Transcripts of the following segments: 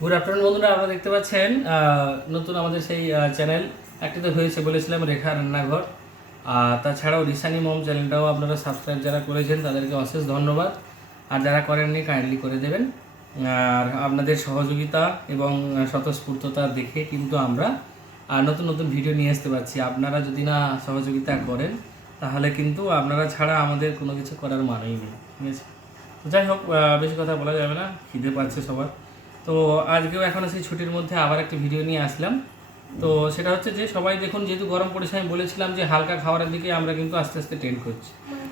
Good afternoon বন্ধুরা, আপনারা দেখতে পাচ্ছেন নতুন আমাদের সেই চ্যানেল একটিতে হয়েছে বলেছিলাম রেখা রান্নাঘর। তাছাড়াও রিসানি মম চ্যানেলটাও আপনারা সাবস্ক্রাইব যারা করেছেন তাদেরকে অশেষ ধন্যবাদ, আর যারা করেননি কাইন্ডলি করে দেবেন। আর আপনাদের সহযোগিতা এবং স্বতঃস্ফূর্ততা দেখে কিন্তু আমরা নতুন নতুন ভিডিও নিয়ে আসতে পারছি। আপনারা যদি না সহযোগিতা করেন তাহলে কিন্তু আপনারা ছাড়া আমাদের কোনো কিছু করার মানেই নেই, ঠিক আছে? তো যাই হোক, বেশি কথা বলা যাবে না, খিদে পাচ্ছে সবার। তো আজকেও এখন সেই ছুটির মধ্যে আবার একটা ভিডিও নিয়ে আসলাম। তো সেটা হচ্ছে যে সবাই দেখুন, যেহেতু গরম পড়েছে আমি বলেছিলাম যে হালকা খাবারের দিকে আমরা কিন্তু আস্তে আস্তে ট্রেন্ড করছি।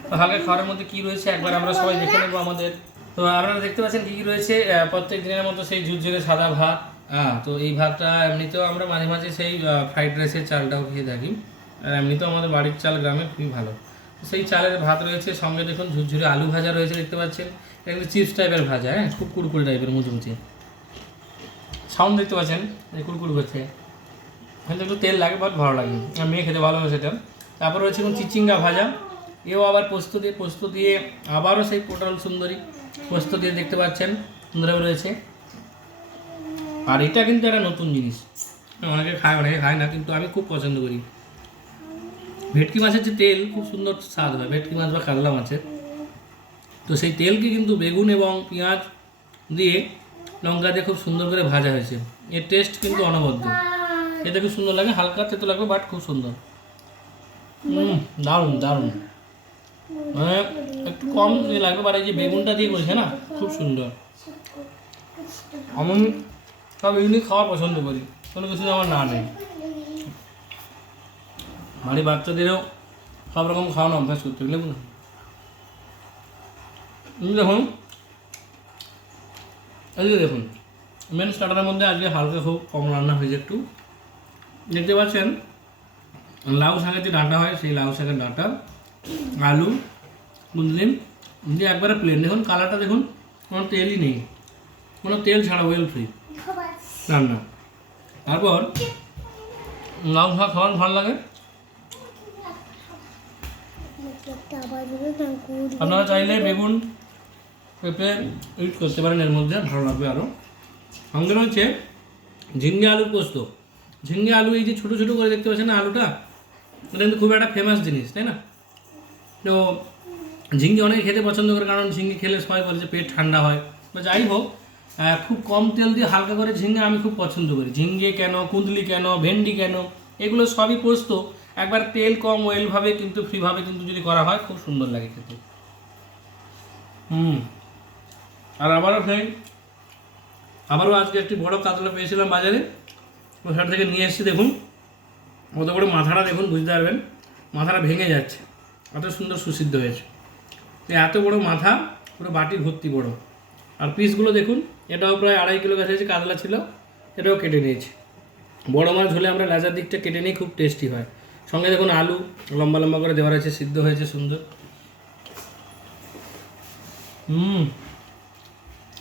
তো হালকা খাবারের মধ্যে কী রয়েছে একবার আমরা সবাই দেখে নেবো আমাদের। তো আপনারা দেখতে পাচ্ছেন কী কী রয়েছে। প্রত্যেক দিনের মতো সেই ঝুরঝুরে সাদা ভাত। তো এই ভাতটা এমনিতেও আমরা মাঝে মাঝে সেই ফ্রাইড রাইসের চালটাও খেয়ে থাকি, আর এমনিতেও আমাদের বাড়ির চাল গ্রামের খুবই ভালো। সেই চালের ভাত রয়েছে, সঙ্গে দেখুন ঝুরঝুরে আলু ভাজা রয়েছে, দেখতে পাচ্ছেন এটা কিন্তু চিপস টাইপের ভাজা, হ্যাঁ খুব কুড়কুড়ি টাইপের, মুচমুচে সাউন্ড দেখতে পাচ্ছেন কুড়কুড় করছে। এখানে একটু তেল লাগে, বহুত ভালো লাগে, আর মেয়ে খেতে ভালো সেটা। তারপর রয়েছে এখন চিচিঙ্গা ভাজা, এও আবার পোস্ত দিয়ে আবারও সেই পটল সুন্দরী পোস্ত দিয়ে দেখতে পাচ্ছেন সুন্দরভাবে রয়েছে। আর এটা কিন্তু একটা নতুন জিনিস, অনেকে খায় না, কিন্তু আমি খুব পছন্দ করি। ভেটকি মাছের যে তেল খুব সুন্দর স্বাদ হয়, ভেটকি মাছ বা কাতলা মাছের। তো সেই তেলকে কিন্তু বেগুন এবং পেঁয়াজ দিয়ে লঙ্কা দিয়ে খুব সুন্দর করে ভাজা হয়েছে। এর টেস্ট কিন্তু অনবদ্য, খেতে খুব সুন্দর লাগে, হালকা তেতো লাগবে বাট খুব সুন্দর। দারুণ দারুণ, মানে একটু কম লাগবে, বাট এই যে বেগুনটা দিয়ে করেছে না, খুব সুন্দর। আমি সব ইউনিক খাওয়া পছন্দ করি, কোনো কিছু আমার না নেই। বাড়ির বাচ্চাদেরও সব রকম খাওয়ানো অভ্যাস করতে হবে, বুঝলেন? দেখুন এই দেখুন, মেন স্টার্টারের মধ্যে আজকে হালকা খুব কম রান্না হয়েছে। একটু দেখতে পাচ্ছেন লাউ শাকের যে ডাঁটা হয়, সেই লাউ শাকের ডাঁটা, আলু, বুঝলেন, দিয়ে একবারে প্লেন। দেখুন কালারটা দেখুন, কোনো তেলই নেই, কোনো তেল ছাড়া ওয়েল ফ্রি রান্না। তারপর লাউ শাক খাওয়ার ভালো লাগে। আপনারা চাইলে বেগুন পেঁপে ইউজ করতে পারেন, এর মধ্যে ভালো লাগবে আরও। সঙ্গে রয়েছে ঝিঙ্গে আলুর পোস্ত। ঝিঙ্গে আলু এই যে ছোটো ছোটো করে দেখতে পাচ্ছেন না আলুটা, এটা কিন্তু খুব একটা ফেমাস জিনিস, তাই না? তো ঝিঙ্গে অনেকে খেতে পছন্দ করে, কারণ ঝিঙ্গে খেলে সবাই বলে যে পেট ঠান্ডা হয়। তো যাই হোক, খুব কম তেল দিয়ে হালকা করে ঝিঙ্গে আমি খুব পছন্দ করি। ঝিঙ্গে কেন, কুঁদলি কেন, ভেন্ডি কেন, এগুলো সবই পোস্ত একবার তেল কম ওয়েলভাবে কিন্তু ফ্রিভাবে কিন্তু যদি করা হয় খুব সুন্দর লাগে খেতে। আর আবারও আজকে একটি বড় কাতলা পেয়েছিলাম বাজারে, ওখান থেকে নিয়ে এসেছি। দেখুন কত বড় মাথাটা, দেখুন বুঝতে পারবেন মাথাটা ভেঙে যাচ্ছে, এত সুন্দর সুসিদ্ধ হয়েছে। এত বড় মাথা, পুরো বাটি ভর্তি বড়। আর পিসগুলো দেখুন, এটাও প্রায় 2.5 কিলো কাছাকাছি কাতলা ছিল, এটাও কেটে নিয়েছি। বড় মাছ হলে আমরা লেজার দিকটা কেটে নিই, খুব টেস্টি হয়। সঙ্গে দেখুন আলু লম্বা লম্বা করে দেওয়া রয়েছে, সিদ্ধ হয়েছে সুন্দর।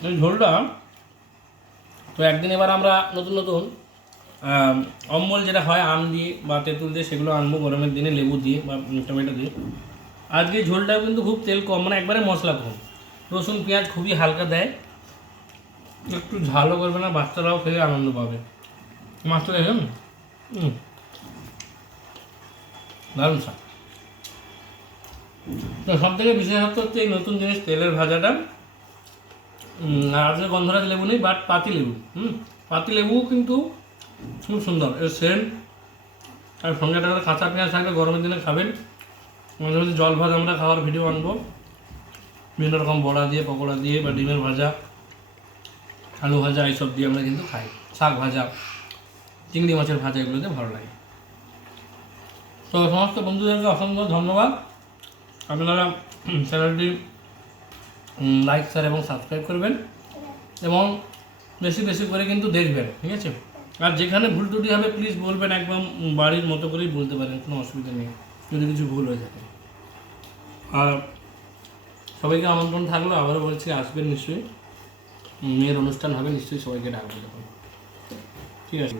এই ঝোলটা তো একদিন এবার আমরা নতুন নতুন অম্বল যেটা হয় আম দিয়ে বা তেঁতুল দিয়ে, সেগুলো আনবো গরমের দিনে, লেবু দিয়ে বা টমেটো দিয়ে। আজকে ঝোলটাও কিন্তু খুব তেল কম, মানে একবারে মশলা কম, রসুন পেঁয়াজ খুবই হালকা দেয়, একটু ঝালও করবে না, বাচ্চারাও খেয়ে আনন্দ পাবে। মাছটা দেখুন, দারুণ স্বাদ। তো সব থেকে বিশেষত্ব হচ্ছে এই নতুন জিনিস তেলের ভাজাটা। আর আজকে গন্ধরাজ লেবু নেই, বাট পাতি লেবু, পাতি লেবুও কিন্তু খুব সুন্দর এর সেন্ট। আর সঙ্গে একটা কাঁচা পেঁয়াজ থাকলে গরমের দিনে খাবেন। মাঝে মাঝে জল ভাজা আমরা খাওয়ার ভিডিও আনবো, বিভিন্ন রকম বড়া দিয়ে, পকোড়া দিয়ে, বা ডিমের ভাজা, আলু ভাজা, এইসব দিয়ে আমরা কিন্তু খাই। শাক ভাজা, চিংড়ি মাছের ভাজা, এগুলোতে ভালো লাগে। তো সমস্ত বন্ধুদেরকে অসংখ্য ধন্যবাদ। আপনারা চ্যানেলটি লাইক, শেয়ার এবং সাবস্ক্রাইব করবেন, এবং বেশি বেশি করে কিন্তু দেখবেন, ঠিক আছে? আর যেখানে ভুল ত্রুটি হবে প্লিজ বলবেন, একদম বাড়ির মতো করেই বলতে পারেন, কোনো অসুবিধা নেই যদি কিছু ভুল হয়ে থাকে। আর সবাইকে আমন্ত্রণ থাকলো, আবারও বলছি আসবেন নিশ্চয়ই, মেয়ের অনুষ্ঠান হবে নিশ্চয়ই, সবাইকে ডাকবে, ঠিক আছে?